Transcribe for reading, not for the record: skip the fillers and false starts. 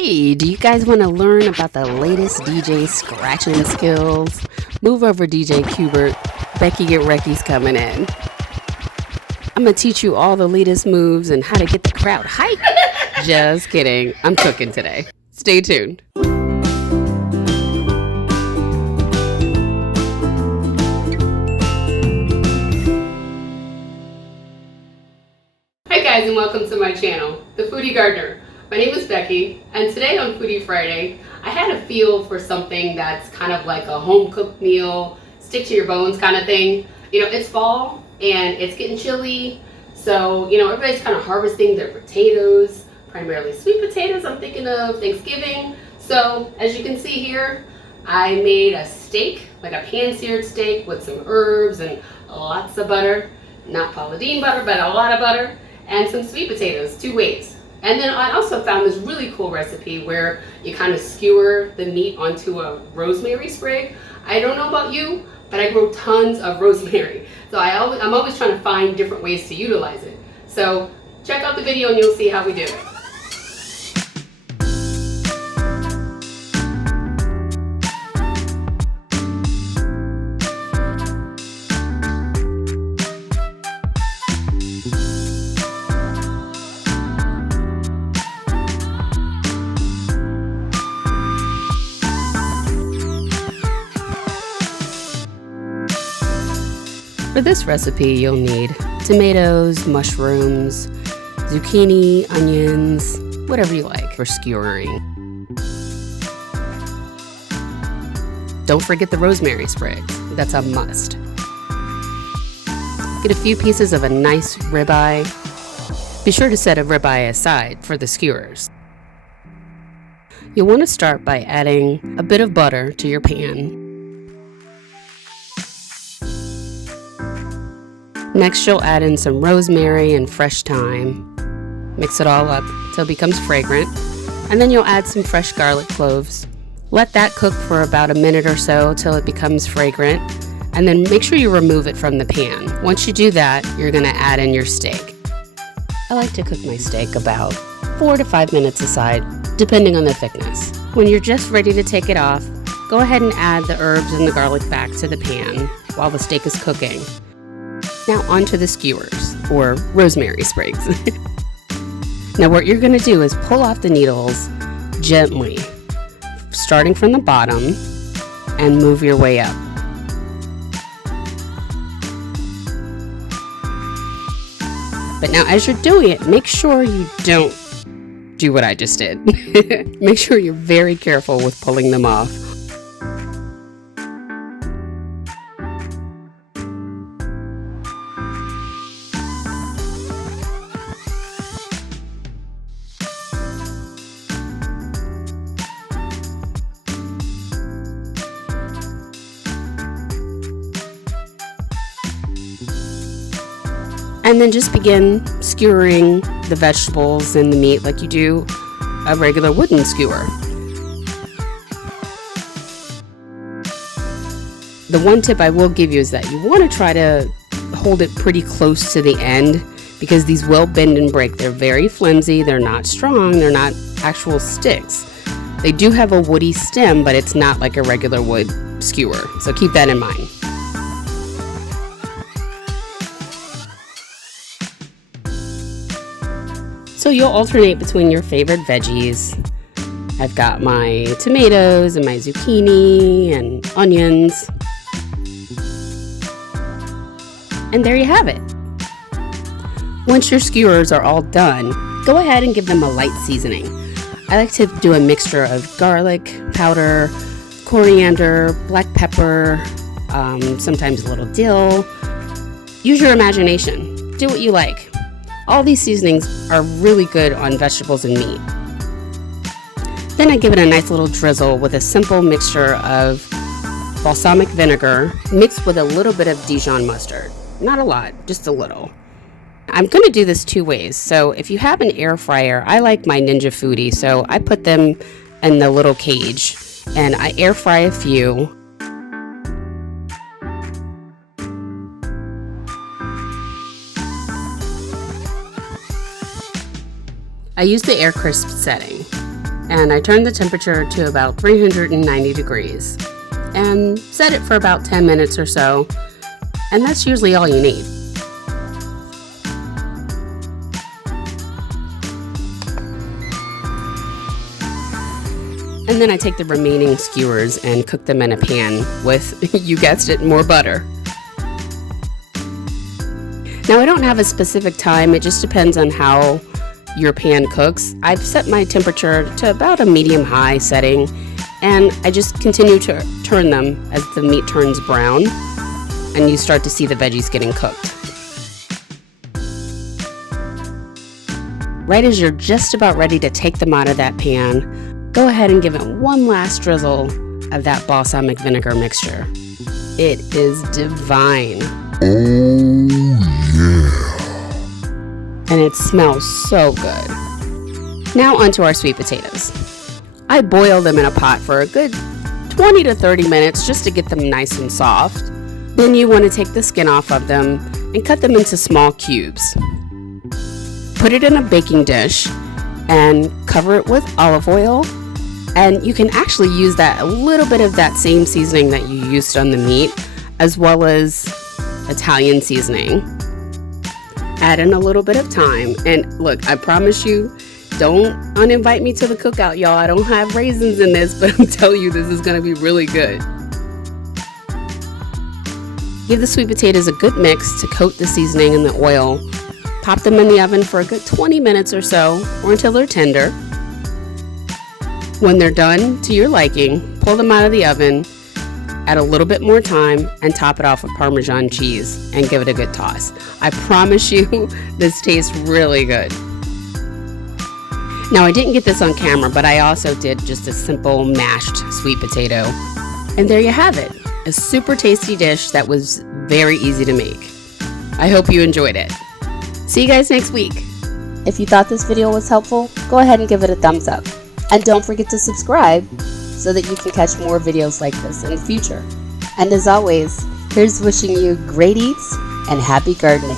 Hey, do you guys want to learn about the latest DJ scratching skills? Move over, DJ Qbert. Becky Get Recky's coming in. I'm going to teach you all the latest moves and how to get the crowd hyped. Just kidding. I'm cooking today. Stay tuned. Hi guys, and welcome to my channel, The Foodie Gardener. My name is Becky, and today on Foodie Friday, I had a feel for something that's kind of like a home-cooked meal, stick to your bones kind of thing. You know, it's fall, and it's getting chilly, so, you know, everybody's kind of harvesting their potatoes, primarily sweet potatoes. I'm thinking of Thanksgiving. So, as you can see here, I made a steak, like a pan-seared steak with some herbs and lots of butter. Not Paula Deen butter, but a lot of butter, and some sweet potatoes, 2 ways. And then I also found this really cool recipe where you kind of skewer the meat onto a rosemary sprig. I don't know about you, but I grow tons of rosemary. So I'm always trying to find different ways to utilize it. So check out the video and you'll see how we do it. For this recipe, you'll need tomatoes, mushrooms, zucchini, onions, whatever you like for skewering. Don't forget the rosemary sprigs. That's a must. Get a few pieces of a nice ribeye. Be sure to set a ribeye aside for the skewers. You'll want to start by adding a bit of butter to your pan. Next, you'll add in some rosemary and fresh thyme. Mix it all up till it becomes fragrant. And then you'll add some fresh garlic cloves. Let that cook for about a minute or so till it becomes fragrant. And then make sure you remove it from the pan. Once you do that, you're going to add in your steak. I like to cook my steak about 4 to 5 minutes aside, depending on the thickness. When you're just ready to take it off, go ahead and add the herbs and the garlic back to the pan while the steak is cooking. Now onto the skewers, or rosemary sprigs. Now what you're going to do is pull off the needles gently, starting from the bottom, and move your way up. But now as you're doing it, make sure you don't do what I just did. Make sure you're very careful with pulling them off. And then just begin skewering the vegetables and the meat like you do a regular wooden skewer. The one tip I will give you is that you want to try to hold it pretty close to the end because these will bend and break. They're very flimsy, they're not strong, they're not actual sticks. They do have a woody stem, but it's not like a regular wood skewer, so keep that in mind. So you'll alternate between your favorite veggies. I've got my tomatoes and my zucchini and onions. And there you have it. Once your skewers are all done, go ahead and give them a light seasoning. I like to do a mixture of garlic powder, coriander, black pepper, sometimes a little dill. Use your imagination. Do what you like. All these seasonings are really good on vegetables and meat. Then I give it a nice little drizzle with a simple mixture of balsamic vinegar mixed with a little bit of Dijon mustard. Not a lot, just a little. I'm going to do this 2 ways. So if you have an air fryer, I like my Ninja Foodie, so I put them in the little cage and I air fry a few. I use the air crisp setting. and I turned the temperature to about 390 degrees and set it for about 10 minutes or so, and that's usually all you need. And then I take the remaining skewers and cook them in a pan with, you guessed it, more butter. Now I don't have a specific time, it just depends on how your pan cooks. I've set my temperature to about a medium-high setting, and I just continue to turn them as the meat turns brown and you start to see the veggies getting cooked. Right as you're just about ready to take them out of that pan, go ahead and give it one last drizzle of that balsamic vinegar mixture. It is divine. Oh yeah. And it smells so good. Now onto our sweet potatoes. I boil them in a pot for a good 20 to 30 minutes just to get them nice and soft. Then you want to take the skin off of them and cut them into small cubes. Put it in a baking dish and cover it with olive oil. And you can actually use a little bit of that same seasoning that you used on the meat, as well as Italian seasoning. Add in a little bit of thyme, and look, I promise you, don't uninvite me to the cookout, y'all. I don't have raisins in this, but I'm telling you, this is gonna be really good. Give the sweet potatoes a good mix to coat the seasoning in the oil. Pop them in the oven for a good 20 minutes or so, or until they're tender. When they're done to your liking, pull them out of the oven, add a little bit more thyme, and top it off with Parmesan cheese and give it a good toss. I promise you, this tastes really good. Now, I didn't get this on camera, but I also did just a simple mashed sweet potato. And there you have it, a super tasty dish that was very easy to make. I hope you enjoyed it. See you guys next week. If you thought this video was helpful, go ahead and give it a thumbs up. And don't forget to subscribe so that you can catch more videos like this in the future. And as always, here's wishing you great eats and happy gardening.